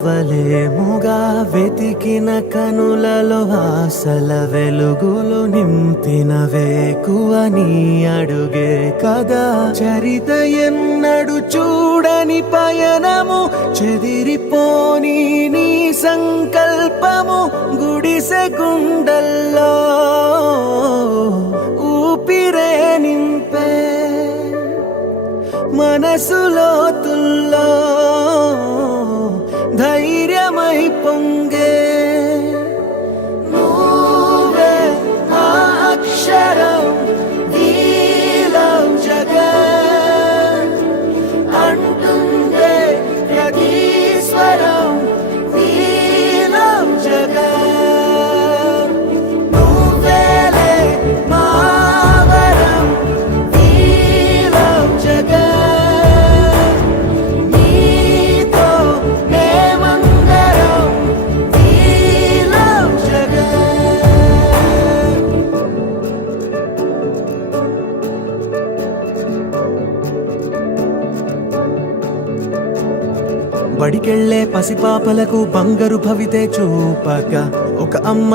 వలేముగా వెతికిన కనులలో ఆశల వెలుగులు నింపిన వేకువ నీ అడుగే కదా. చరిత ఎన్నడు చూడని పయనము, చెదిరిపోని నీ సంకల్పము, గుడిసె గుండల్లో ఊపిరే నింపే మనసులో తుల్లో ధైర్యమై పొంగే. నువ్వే ఆ అక్షరం, నీలం జగన్ అంటుందే ప్రతి స్వరం, నీలం జగన్. నువ్వేలే మా వరం, నీలం జగన్. బడికెళ్లే పసిపాపలకు బంగారు భవితే చూపక ఒక అమ్మ